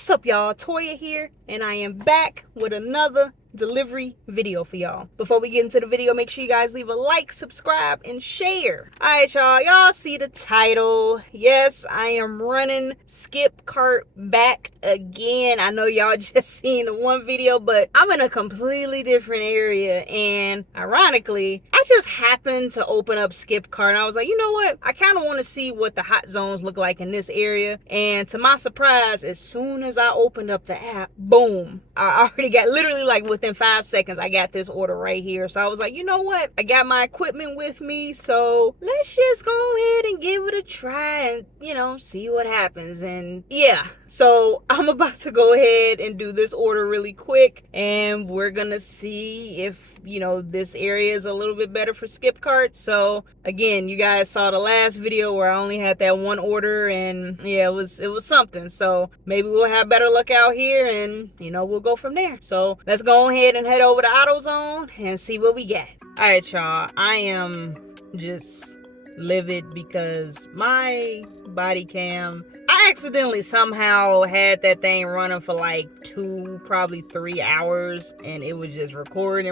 What's up, y'all? Toya here, and I am back with another delivery video for y'all. Before we get into the video, make sure you guys leave a like, subscribe, and share. Alright, y'all see the title. Yes, I am running Skipcart back again. I know y'all just seen the one video, but I'm in a completely different area, and ironically, I just happened to open up Skipcart, and I was like, you know what? I kind of want to see what the hot zones look like in this area. And to my surprise, as soon as I opened up the app, boom, I already got literally like within 5 seconds, I got this order right here. So I was like, you know what? I got my equipment with me, so let's just go ahead and give it a try and, you know, see what happens. And yeah, so I'm about to go ahead and do this order really quick, and we're gonna see if, you know, this area is a little bit better for Skipcart. So again, you guys saw the last video where I only had that one order, and yeah, it was something. So maybe we'll have better luck out here, and you know, we'll go from there. So let's go ahead and head over to AutoZone and see what we got. All right, y'all, I am just livid because my body cam, I accidentally somehow had that thing running for like 2, probably 3 hours, and it was just recording,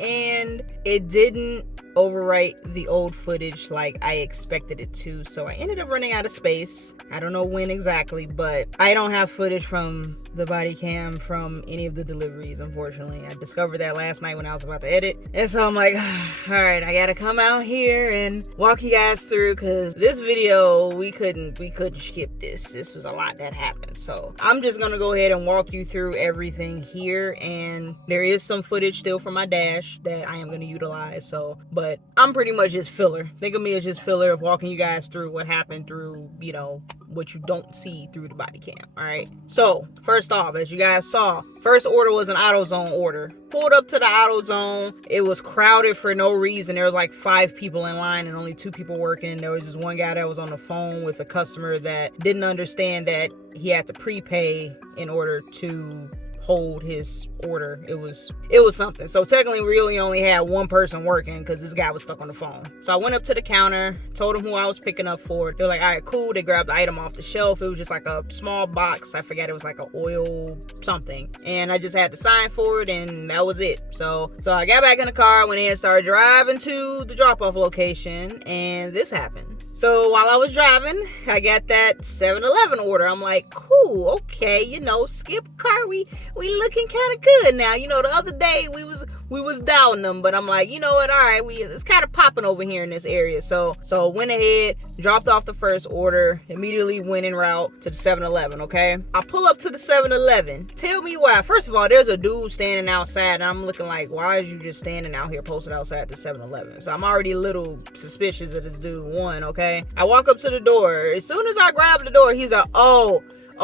and it didn't overwrite the old footage like I expected it to. So I ended up running out of space. I don't know when exactly, but I don't have footage from the body cam from any of the deliveries, unfortunately. I discovered that last night when I was about to edit, and so I'm like, all right, I gotta come out here and walk you guys through, because this video, we couldn't skip this. This was a lot that happened. So I'm just gonna go ahead and walk you through everything here, and there is some footage still from my dash that I am gonna utilize. So, but I'm pretty much just filler. Think of me as just filler of walking you guys through what happened through, you know, what you don't see through the body cam. All right, so first off, as you guys saw, first order was an AutoZone order. Pulled up to the AutoZone, it was crowded for no reason. There was like 5 people in line and only 2 people working. There was just one guy that was on the phone with a customer that didn't understand that he had to prepay in order to hold his order. It was something. So technically we really only had one person working because this guy was stuck on the phone. So I went up to the counter, told them who I was picking up for. They were like, all right, cool. They grabbed the item off the shelf. It was just like a small box. I forget, it was like an oil something, and I just had to sign for it, and that was it. So I got back in the car, went in and started driving to the drop-off location, and this happened. So while I was driving, I got that 7-Eleven order. I'm like, cool, okay, you know, Skipcart, we looking kind of good now. You know, the other day we was doubting them, but I'm like, you know what, all right, it's kind of popping over here in this area. So went ahead, dropped off the first order, immediately went en route to the 7-Eleven, okay? I pull up to the 7-Eleven. Tell me why. First of all, there's a dude standing outside, and I'm looking like, why is you just standing out here posted outside the 7-Eleven? So I'm already a little suspicious of this dude, one, okay? I walk up to the door. As soon as I grab the door, he's like, oh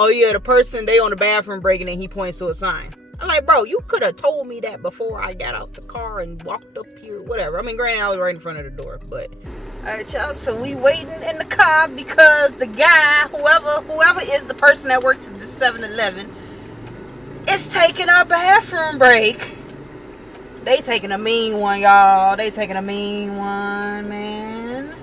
yeah, the person, they on the bathroom break, and then he points to a sign. I'm like, bro, you could have told me that before I got out the car and walked up here, whatever. I mean, granted, I was right in front of the door, but. All right, y'all, so we waiting in the car because the guy, whoever is the person that works at the 7-Eleven, is taking our bathroom break. They taking a mean one, y'all. They taking a mean one, man.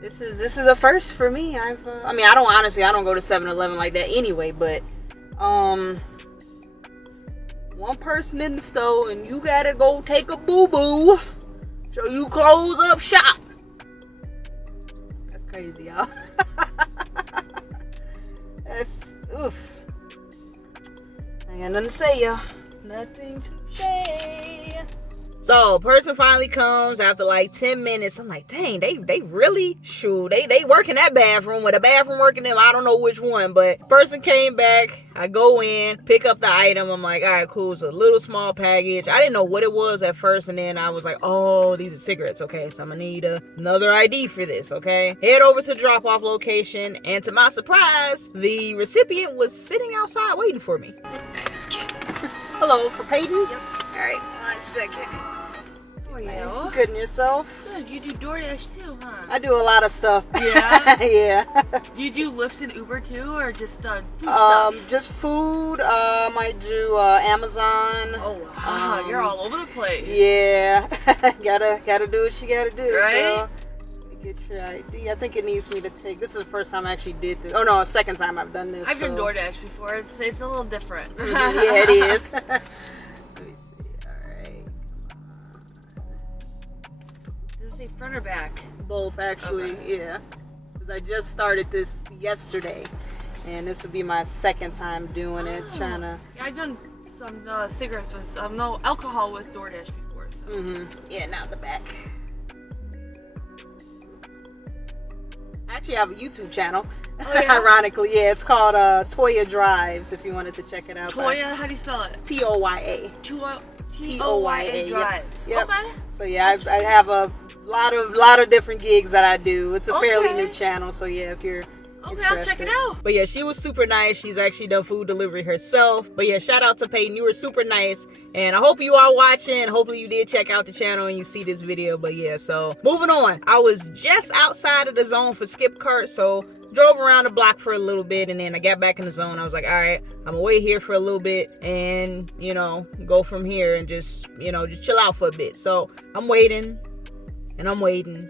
This is a first for me. I don't go to 7-Eleven like that anyway, but one person in the store and you gotta go take a boo-boo, so you close up shop. That's crazy, y'all. That's oof. I got nothing to say, y'all. Nothing to say. So person finally comes after like 10 minutes. I'm like, dang, they really they work in that bathroom, with a bathroom working them. I don't know which one, but person came back. I go in, pick up the item. I'm like, all right, cool. It's a little small package. I didn't know what it was at first, and then I was like, oh, these are cigarettes. Okay, so I'm gonna need another ID for this. Okay, head over to the drop-off location, and to my surprise, the recipient was sitting outside waiting for me. Hello, for Peyton? Yep. All right, 1 second. Oh, yeah. Good in yourself? Good. You do DoorDash too, huh? I do a lot of stuff. Yeah? Yeah. Do you do Lyft and Uber too, or just food stuff? Just food. I do Amazon. Oh, wow. You're all over the place. Yeah. gotta do what you gotta do. Right? So, Get your ID. I think it needs me to take. This is the first time I actually did this. Oh no, second time I've done this. I've done DoorDash before. It's a little different. Yeah, it is. Let me see. All right. Does it say front or back? Both, actually. Okay. Yeah. Because I just started this yesterday, and this will be my second time doing it. Trying to. Yeah, I've done some cigarettes with no alcohol with DoorDash before. So. Yeah, now the back. I actually have a YouTube channel. Oh, yeah? Ironically, yeah, it's called Toya Drives. If you wanted to check it out. Toya, how do you spell it? Toya. Toya Drives. Yep. Okay. So yeah, I have a lot of different gigs that I do. It's a fairly new channel, so yeah, if you're okay, I'll check it out. But yeah, she was super nice. She's actually done food delivery herself. But yeah, shout out to Peyton. You were super nice. And I hope you are watching. Hopefully you did check out the channel and you see this video. But yeah, so moving on. I was just outside of the zone for Skipcart. So drove around the block for a little bit. And then I got back in the zone. I was like, all right, I'm gonna wait here for a little bit and, you know, go from here and just, you know, just chill out for a bit. So I'm waiting and I'm waiting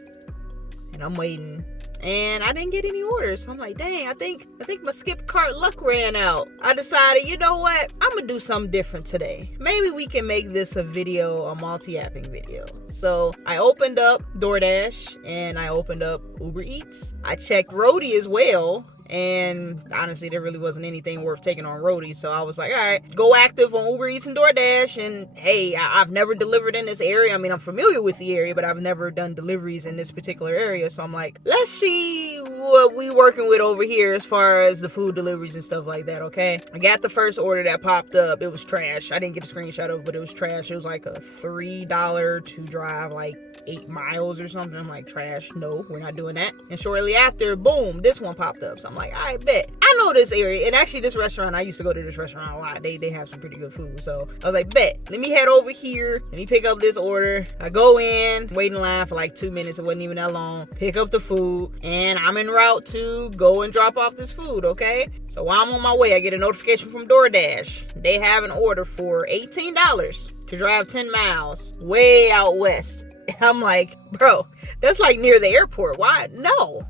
and I'm waiting. And I didn't get any orders. So I'm like, dang, I think my Skipcart luck ran out. I decided, you know what? I'm gonna do something different today. Maybe we can make this a video, a multi-apping video. So I opened up DoorDash and I opened up Uber Eats. I checked Roadie as well. And honestly, there really wasn't anything worth taking on Roadie. So I was like, all right, go active on Uber Eats and DoorDash. And hey, I've never delivered in this area. I mean, I'm familiar with the area, but I've never done deliveries in this particular area. So I'm like, let's see what we working with over here as far as the food deliveries and stuff like that, okay? I got the first order that popped up. It was trash. I didn't get a screenshot of it, but it was trash. It was like a $3 to drive like 8 miles or something. I'm like, trash. No, we're not doing that. And shortly after, boom, this one popped up. So I'm like, I bet. I know this area. And actually this restaurant, I used to go to this restaurant a lot. They have some pretty good food. So I was like, bet. Let me head over here. Let me pick up this order. I go in, wait in line for like 2 minutes. It wasn't even that long. Pick up the food. And I'm en route to go and drop off this food, okay? So while I'm on my way, I get a notification from DoorDash. They have an order for $18 to drive 10 miles way out west. And I'm like, bro, that's like near the airport. Why? No,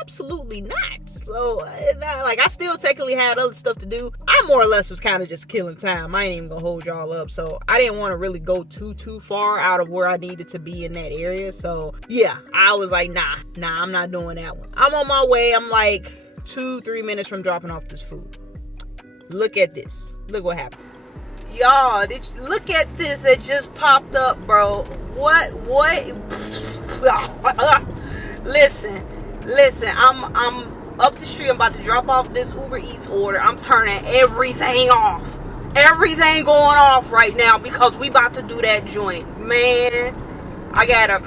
absolutely not. So, I still technically had other stuff to do. I more or less was kind of just killing time. I ain't even gonna hold y'all up. So I didn't want to really go too far out of where I needed to be in that area. So yeah, I was like, nah, I'm not doing that one. I'm on my way. I'm like 2-3 minutes from dropping off this food. Look at this. Look what happened. Y'all, look at this that just popped up, bro. What? Listen, I'm up the street. I'm about to drop off this Uber Eats order. I'm turning everything off. Everything going off right now because we about to do that joint. Man, I gotta,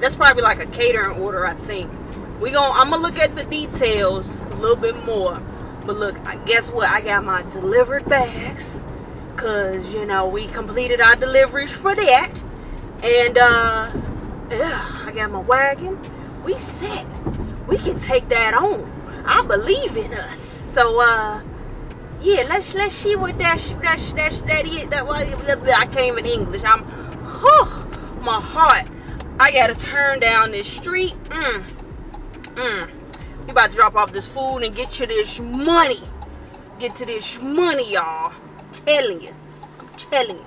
that's probably like a catering order, I think. I'm gonna look at the details a little bit more. But look, guess what? I got my delivered bags. Cause you know we completed our deliveries for that, and yeah, I got my wagon. We set. We can take that on. I believe in us. So yeah, let's see what that is. I came in English. My heart. I gotta turn down this street. We about to drop off this food and get you this money. Get to this money, y'all. I'm telling you.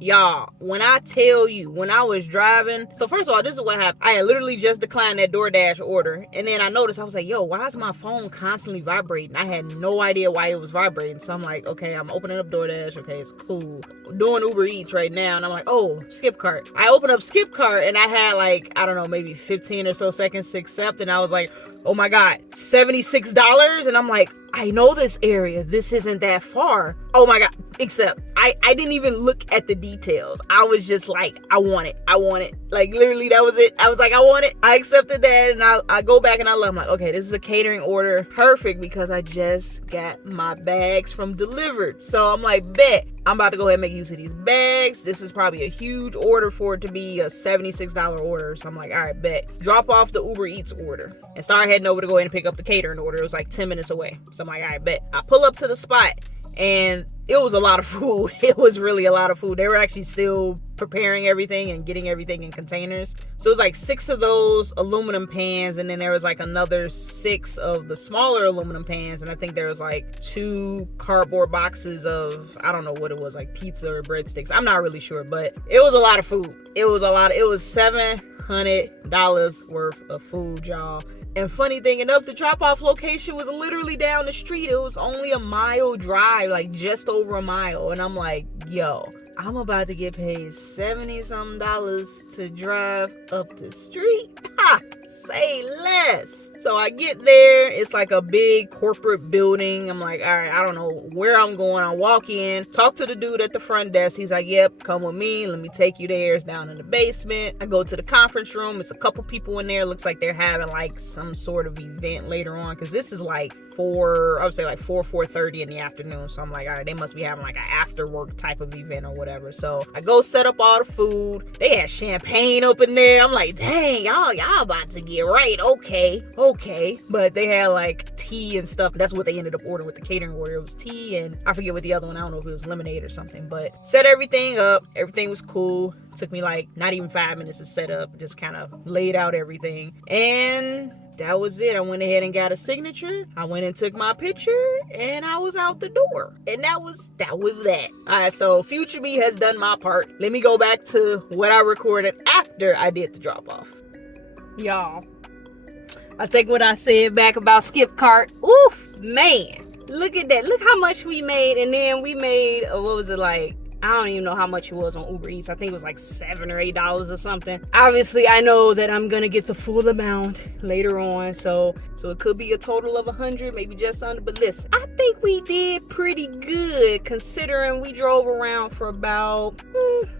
Y'all, when I tell you, when I was driving, so first of all, this is what happened. I had literally just declined that DoorDash order. And then I noticed, I was like, yo, why is my phone constantly vibrating? I had no idea why it was vibrating. So I'm like, okay, I'm opening up DoorDash. Okay, it's cool. I'm doing Uber Eats right now. And I'm like, oh, Skipcart. I opened up Skipcart and I had like, I don't know, maybe 15 or so seconds to accept. And I was like, oh my God, $76? And I'm like, I know this area. This isn't that far. Oh my God. Except I didn't even look at the details. I was just like, I want it. Like literally that was it. I was like, I want it. I accepted that and I go back and I'm like, okay, this is a catering order. Perfect, because I just got my bags from delivered. So I'm like, bet. I'm about to go ahead and make use of these bags. This is probably a huge order for it to be a $76 order. So I'm like, all right, bet. Drop off the Uber Eats order and start heading over to go ahead and pick up the catering order. It was like 10 minutes away. So I'm like, all right, bet. I pull up to the spot and it was a lot of food. It was really a lot of food. They were actually still preparing everything and getting everything in containers. So it was like 6 of those aluminum pans, and then there was like another 6 of the smaller aluminum pans, and I think there was like 2 cardboard boxes of, I don't know what it was, like pizza or breadsticks. I'm not really sure, but it was a lot of food. It was $700 worth of food, y'all. And funny thing enough, the drop-off location was literally down the street. It was only a mile drive, like just over a mile. And I'm like, yo, I'm about to get paid $70-something to drive up the street. Ha! Say less. So I get there. It's like a big corporate building. I'm like, all right, I don't know where I'm going. I walk in, talk to the dude at the front desk. He's like, yep, come with me. Let me take you there. It's down in the basement. I go to the conference room. It's a couple people in there. Looks like they're having like some sort of event later on, because this is like 4:30 in the afternoon. So I'm like, all right, they must be having like an after work type of event or whatever. So I go set up all the food. They had champagne up in there. I'm like, dang, y'all about to get right. Okay. But they had like tea and stuff. That's what they ended up ordering with the catering order. It was tea, and I forget what the other one, I don't know if it was lemonade or something, but set everything up. Everything was cool. Took me like not even 5 minutes to set up. Just kind of laid out everything, and that was it. I went ahead and got a signature. I went and took my picture, and I was out the door. And that was that. All right, so future me has done my part. Let me go back to what I recorded after I did the drop off. Y'all, I take what I said back about Skipcart. Oof, man. Look at that. Look how much we made. And then we made, what was it, like, I don't even know how much it was on Uber Eats. I think it was like $7 or $8 or something. Obviously, I know that I'm gonna get the full amount later on, so it could be a total of 100, maybe just under. But listen, I think we did pretty good considering we drove around for about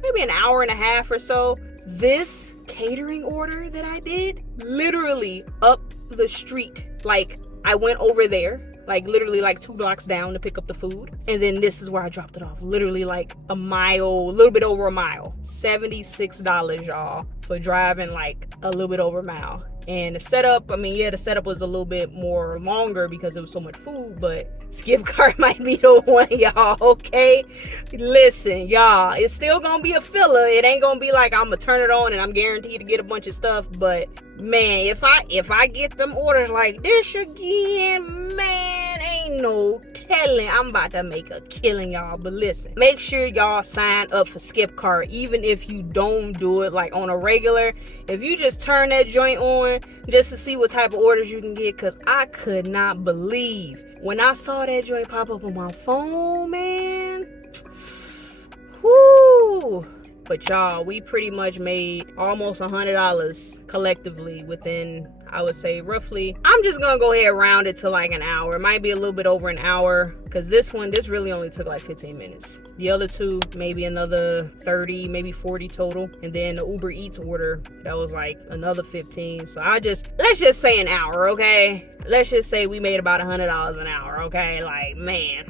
maybe an hour and a half or so. This catering order that I did, literally up the street. Like, I went over there, like literally like 2 blocks down to pick up the food, and then this is where I dropped it off. Literally like a mile, a little bit over a mile. $76, y'all, for driving like a little bit over a mile. And the setup, I mean, yeah, the setup was a little bit more longer because there was so much food, but Skipcart might be the one, y'all, okay? Listen, y'all, it's still gonna be a filler. It ain't gonna be like I'm gonna turn it on and I'm guaranteed to get a bunch of stuff, but man, if I get them orders like this again, man, ain't no telling. I'm about to make a killing, y'all. But listen, make sure y'all sign up for Skipcart, even if you don't do it like on a regular. If you just turn that joint on just to see what type of orders you can get, because I could not believe when I saw that joint pop up on my phone, man. Whoo! But y'all, we pretty much made almost $100 collectively within, I would say, roughly, I'm just gonna go ahead and round it to like an hour. It might be a little bit over an hour, because this really only took like 15 minutes. The other two, maybe another 30, maybe 40 total. And then the Uber Eats order, that was like another 15. So let's just say an hour, okay? Let's just say we made about $100 an hour, okay? Like, man,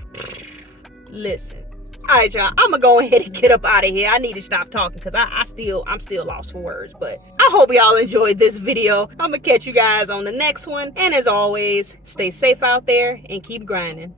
listen. All right, y'all, I'm gonna go ahead and get up out of here. I need to stop talking because I'm still lost for words. But I hope y'all enjoyed this video. I'm gonna catch you guys on the next one. And as always, stay safe out there and keep grinding.